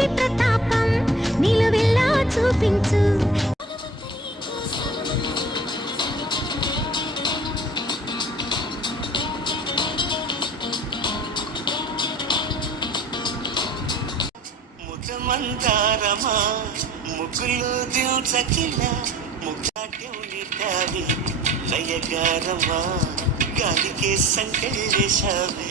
చిలిపి ప్రతాపం నిలువెల్లా చూపించు. ముఖమందారమా ముగ్గులు దిల్చకిల ముగ్గాట్యం నిట్టావి లయగారమా గాలికే సంకెళ్ళేశావి.